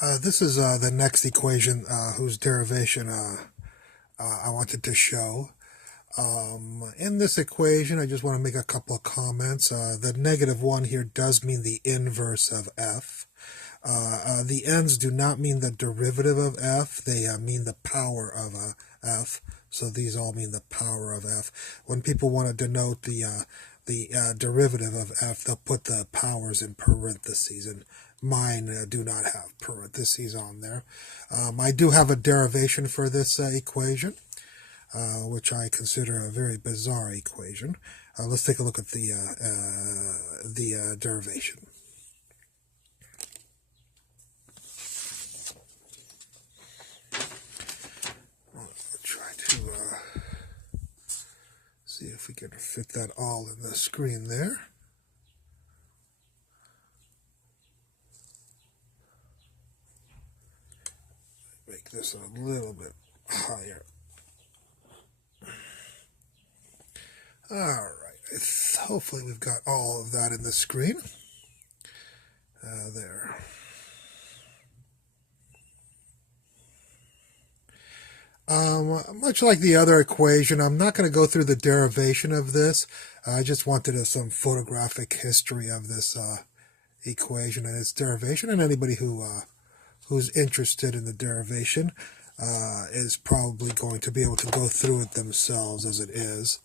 This is the next equation whose derivation I wanted to show. In this equation, I just want to make a couple of comments. The -1 here does mean the inverse of f. The n's do not mean the derivative of f. They mean the power of f. So these all mean the power of f. When people want to denote the derivative of f, they'll put the powers in parentheses, and mine do not have parentheses on there. I do have a derivation for this equation, which I consider a very bizarre equation. Let's take a look at the derivation. I'll try to see if we can fit that all in the screen there. Make this a little bit higher. Alright, hopefully we've got all of that in the screen. There. Much like the other equation, I'm not going to go through the derivation of this. I just wanted some photographic history of this equation and its derivation, and anybody who's interested in the derivation is probably going to be able to go through it themselves as it is.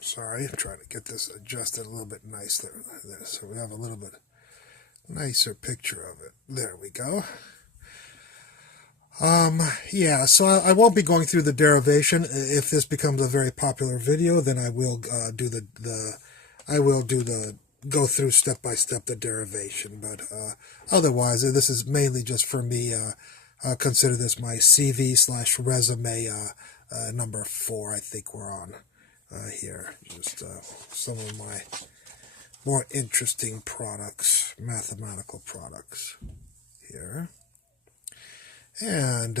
Sorry, I'm trying to get this adjusted a little bit nicer there, so we have a little bit nicer picture of it. There we go. Yeah, so I won't be going through the derivation. If this becomes a very popular video, then I will go through step by step the derivation. But otherwise, this is mainly just for me. Consider this my CV/resume number 4. I think we're on here. Just some of my more interesting products, mathematical products here. And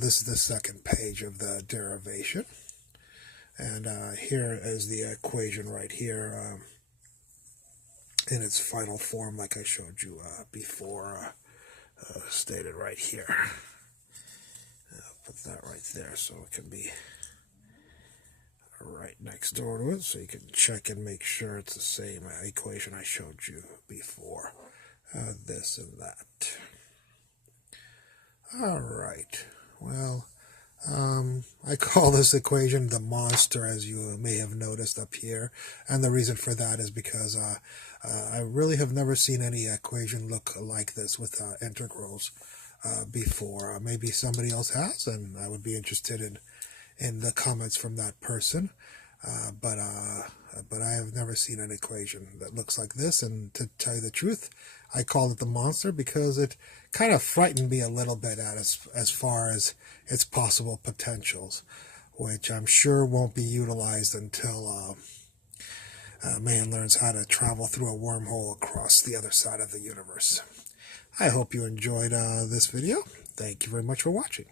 this is the second page of the derivation. And here is the equation right here in its final form, like I showed you before, stated right here. I'll put that right there so it can be right next door to it, so you can check and make sure it's the same equation I showed you before. This and that. Alright, well, I call this equation the monster, as you may have noticed up here, and the reason for that is because I really have never seen any equation look like this with integrals before. Maybe somebody else has, and I would be interested in the comments from that person, but I have never seen an equation that looks like this, and to tell you the truth, I call it the monster because it kind of frightened me a little bit as far as its possible potentials, which I'm sure won't be utilized until man learns how to travel through a wormhole across the other side of the universe. I hope you enjoyed this video. Thank you very much for watching.